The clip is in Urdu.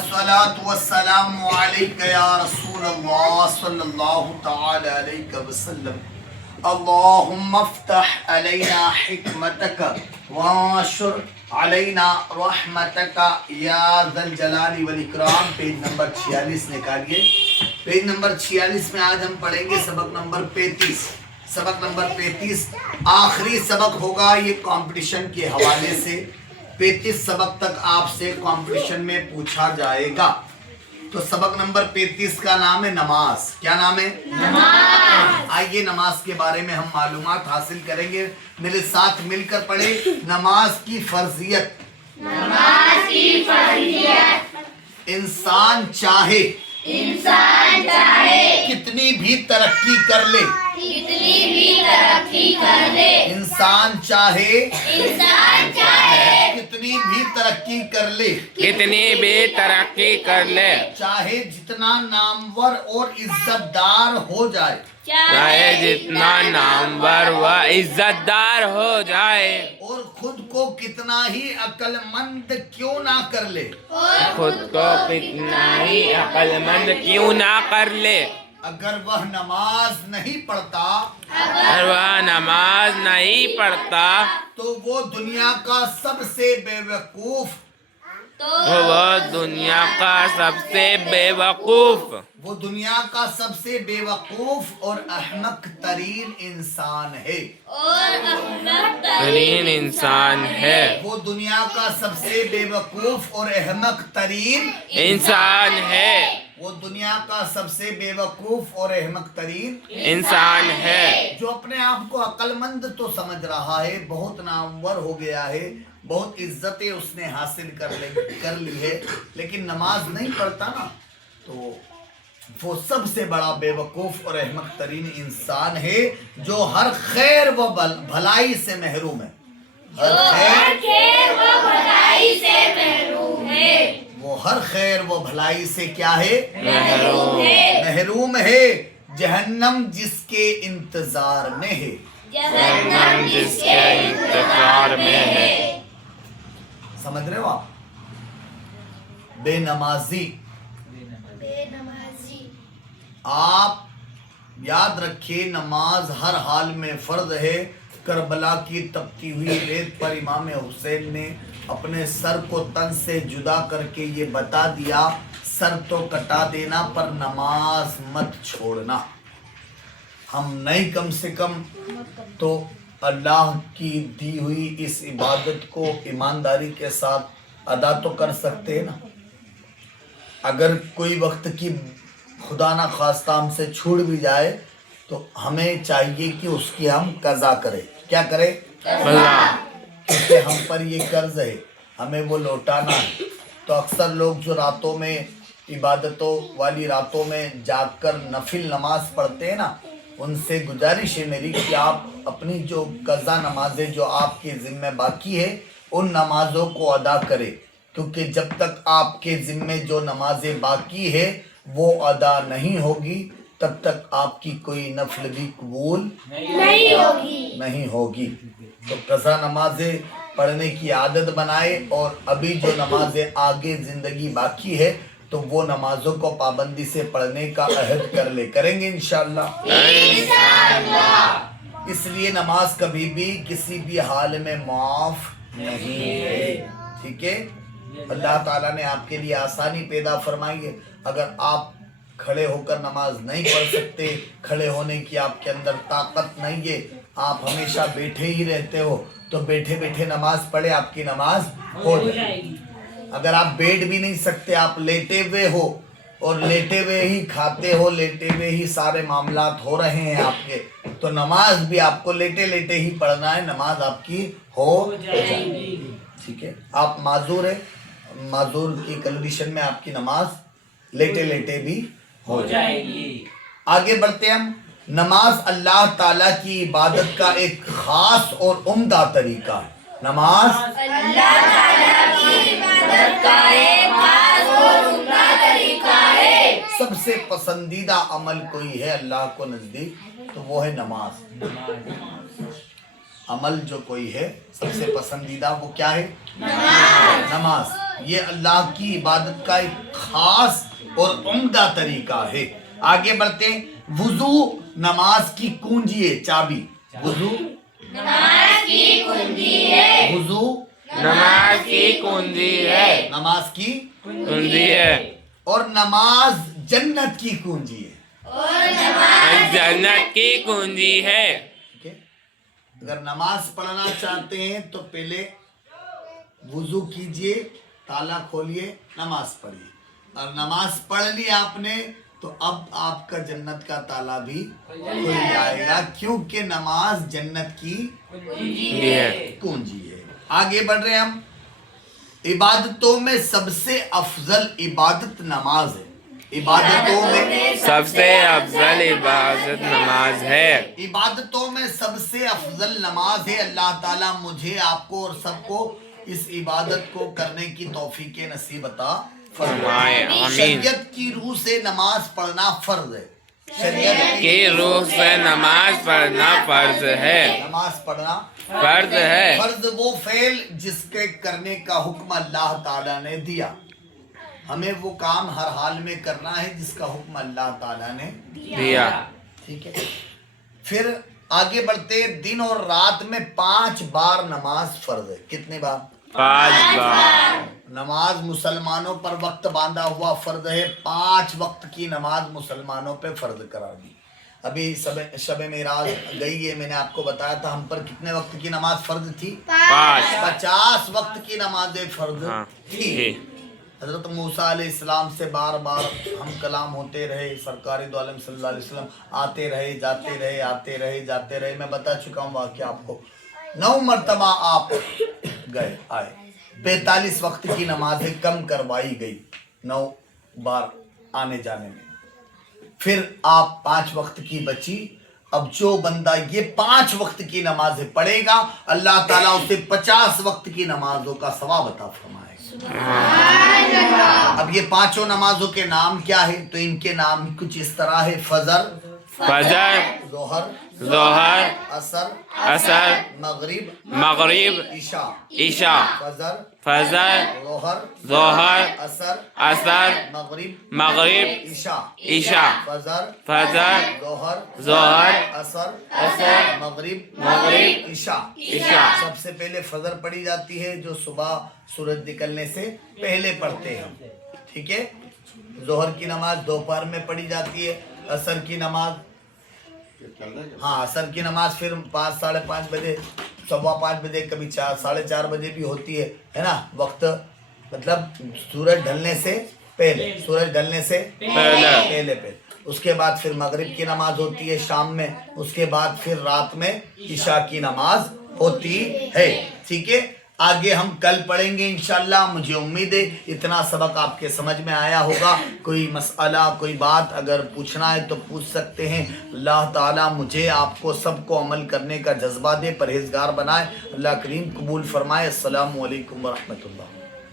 الصلاة والسلام عليك يا رسول الله صلى الله تعالى عليك وسلم. اللهم افتح علينا حكمتك وانشر علينا رحمتك يا ذا الجلال والإكرام. پیج نمبر 46 نکالیے. پیج نمبر 46 میں آج ہم پڑھیں گے سبق نمبر 35. سبق نمبر 35 آخری سبق ہوگا یہ کمپٹیشن کے حوالے سے. 35 سبق تک آپ سے کمپٹیشن میں پوچھا جائے گا. تو سبق نمبر 35 کا نام ہے نماز. کیا نام ہے؟ نماز. آئیے نماز کے بارے میں ہم معلومات حاصل کریں گے. میرے ساتھ مل کر پڑھیں. نماز کی فرضیت. نماز کی فرضیت. انسان چاہے کتنی بھی ترقی کر لے. انسان چاہے کتنی بھی ترقی کر لے. چاہے جتنا نامور اور عزت دار ہو جائے. اور خود کو کتنا ہی عقل مند کیوں نہ کر لے. اگر وہ نماز نہیں پڑھتا تو وہ دنیا کا سب سے بے وقوف اور احمق ترین انسان ہے. وہ دنیا کا سب سے بے وقوف اور احمق ترین انسان ہے. جو اپنے آپ کو عقل مند تو سمجھ رہا ہے, بہت نامور ہو گیا ہے, بہت عزتیں اس نے حاصل کر لی ہے, لیکن نماز نہیں پڑھتا نا, تو وہ سب سے بڑا بے وقوف اور احمق ترین انسان ہے جو ہر خیر و بھلائی سے محروم ہے. وہ ہر خیر و بھلائی سے کیا ہے؟ محروم ہے. جہنم جس کے انتظار میں ہے. سمجھ رہے ہو آپ؟ بے نمازی. آپ یاد رکھیے نماز ہر حال میں فرض ہے. کربلا کی تپتی ہوئی ریت پر امام حسین نے اپنے سر کو تن سے جدا کر کے یہ بتا دیا, سر تو کٹا دینا پر نماز مت چھوڑنا. ہم نہیں کم سے کم تو اللہ کی دی ہوئی اس عبادت کو ایمانداری کے ساتھ ادا تو کر سکتے ہیں نا. اگر کوئی وقت کی خدا نہ خواستہ ہم سے چھوٹ بھی جائے تو ہمیں چاہیے کہ اس کی ہم قضا کریں. کیا کریں؟ کیونکہ ہم پر یہ قرض ہے, ہمیں وہ لوٹانا ہے. تو اکثر لوگ جو راتوں میں عبادتوں والی راتوں میں جاگ کر نفل نماز پڑھتے ہیں نا, ان سے گزارش ہے میری کہ آپ اپنی جو قضا نمازیں جو آپ کے ذمہ باقی ہے ان نمازوں کو ادا کریں, کیونکہ جب تک آپ کے ذمہ جو نمازیں باقی ہے وہ ادا نہیں ہوگی تب تک آپ کی کوئی نفل بھی قبول نہیں ہوگی. تو قضا نمازیں پڑھنے کی عادت بنائے, اور ابھی جو نمازیں آگے زندگی باقی ہے تو وہ نمازوں کو پابندی سے پڑھنے کا عہد کریں گے انشاءاللہ. اس لیے نماز کبھی بھی کسی بھی حال میں معاف نہیں ہے. ٹھیک ہے, اللہ تعالیٰ نے آپ کے لیے آسانی پیدا فرمائی ہے. اگر آپ کھڑے ہو کر نماز نہیں پڑھ سکتے, کھڑے ہونے کی آپ کے اندر طاقت نہیں ہے, آپ ہمیشہ بیٹھے ہی رہتے ہو, تو بیٹھے بیٹھے نماز پڑھے, آپ کی نماز ہو جائے گی. اگر آپ بیٹھ بھی نہیں سکتے, آپ لیٹے ہوئے ہو اور لیٹے ہوئے ہی کھاتے ہو, لیٹے ہوئے ہی سارے معاملات ہو رہے ہیں آپ کے, تو نماز بھی آپ کو لیٹے لیٹے ہی پڑھنا ہے, نماز آپ کی ہو جائے گی. ٹھیک ہے, آپ معذور ہیں, معذور کی کنڈیشن میں آپ کی نماز لیٹے لیٹے بھی ہو جائے گی. آگے بڑھتے ہیں ہم. نماز اللہ تعالیٰ کی عبادت کا ایک خاص اور عمدہ طریقہ ہے. نماز اللہ تعالیٰ کی عبادت کا ایک خاص اور عمدہ طریقہ ہے. سب سے پسندیدہ عمل کوئی ہے اللہ کو نزدیک تو وہ ہے نماز. عمل جو کوئی ہے سب سے پسندیدہ وہ کیا ہے؟ نماز. یہ اللہ کی عبادت کا ایک خاص اور عمدہ طریقہ ہے. آگے بڑھتے ہیں. وضو نماز کی کنجی ہے, چابی. وضو نماز کی کنجی ہے. وضو نماز کی کنجی ہے. نماز کی کنجی ہے. اور نماز جنت کی کنجی ہے. اور نماز جنت کی کنجی ہے. ٹھیک ہے. اگر نماز پڑھنا چاہتے ہیں تو پہلے وضو کیجئے, تالا کھولیے, نماز پڑھیے. اور نماز پڑھ لی آپ نے تو اب آپ کا جنت کا تالا بھی کھل جائے گا, کیونکہ نماز جنت کی کنجی ہے. کنجی ہے. آگے بڑھ رہے ہیں ہم. عبادتوں میں سب سے افضل عبادت نماز ہے. عبادتوں میں سب سے افضل عبادت نماز ہے. عبادتوں میں سب سے افضل نماز ہے. اللہ تعالیٰ مجھے, آپ کو اور سب کو اس عبادت کو کرنے کی توفیق نصیب عطا فرمائے. آمین. شریعت کی روح سے نماز پڑھنا فرض ہے. شریعت کی روح سے نماز پڑھنا فرض ہے. نماز پڑھنا فرض ہے. فرض وہ فعل جس کے کرنے کا حکم اللہ تعالیٰ نے دیا. ہمیں وہ کام ہر حال میں کرنا ہے جس کا حکم اللہ تعالیٰ نے دیا. ٹھیک ہے. پھر آگے بڑھتے. دن اور رات میں 5 بار نماز فرض ہے. کتنے بار؟ 5 بار. نماز مسلمانوں پر وقت باندھا ہوا فرض ہے. 5 وقت کی نماز مسلمانوں پہ فرض قرار دی. ابھی شب معراج گئی ہے, میں نے آپ کو بتایا تھا ہم پر کتنے وقت کی نماز فرض تھی؟ 5. 50 وقت کی نمازیں فرض ہاں. تھی. حضرت موسیٰ علیہ السلام سے بار بار ہم کلام ہوتے رہے. سرکار دو عالم صلی اللہ علیہ وسلم آتے رہے, جاتے رہے, آتے رہے, جاتے رہے. میں بتا چکا ہوں واقعہ آپ کو. 9 مرتبہ آپ گئے آئے. 45 وقت کی نمازیں کم کروائی گئی 9 بار آنے جانے میں. پھر آپ 5 وقت کی بچی. اب جو بندہ یہ 5 وقت کی نمازیں پڑھے گا اللہ تعالیٰ اسے 50 وقت کی نمازوں کا ثواب عطا فرمائے. اب یہ 5 نمازوں کے نام کیا ہے؟ تو ان کے نام کچھ اس طرح ہے. فجر, فجر, ظہر, ظہر, عصر, عصر, مغرب, مغرب, عشاء. عشاء. فجر, فجر, ظہر, ظہر, عصر, عصر, مغرب, مغرب, عشاء. عشاء. فجر, فجر, ظہر, ظہر, عصر, عصر, مغرب, مغرب, عشاء. عشاء. سب سے پہلے فجر پڑھی جاتی ہے جو صبح سورج نکلنے سے پہلے پڑھتے ہیں ہم. ٹھیک ہے. ظہر کی نماز دوپہر میں پڑھی جاتی ہے. عصر کی نماز, ہاں عصر کی نماز پھر 5, 5:30 بجے, 5:15 بجے, کبھی 4, 4:30 بجے بھی ہوتی ہے نا. وقت مطلب سورج ڈھلنے سے پہلے, سورج ڈھلنے سے پہلے. اس کے بعد پھر مغرب کی نماز ہوتی ہے شام میں. اس کے بعد پھر رات میں عشاء کی نماز ہوتی ہے. ٹھیک ہے. آگے ہم کل پڑھیں گے انشاءاللہ. مجھے امید ہے اتنا سبق آپ کے سمجھ میں آیا ہوگا. کوئی مسئلہ, کوئی بات اگر پوچھنا ہے تو پوچھ سکتے ہیں. اللہ تعالیٰ مجھے, آپ کو, سب کو عمل کرنے کا جذبہ دے, پرہیزگار بنائے. اللہ کریم قبول فرمائے. السلام علیکم ورحمۃ اللہ.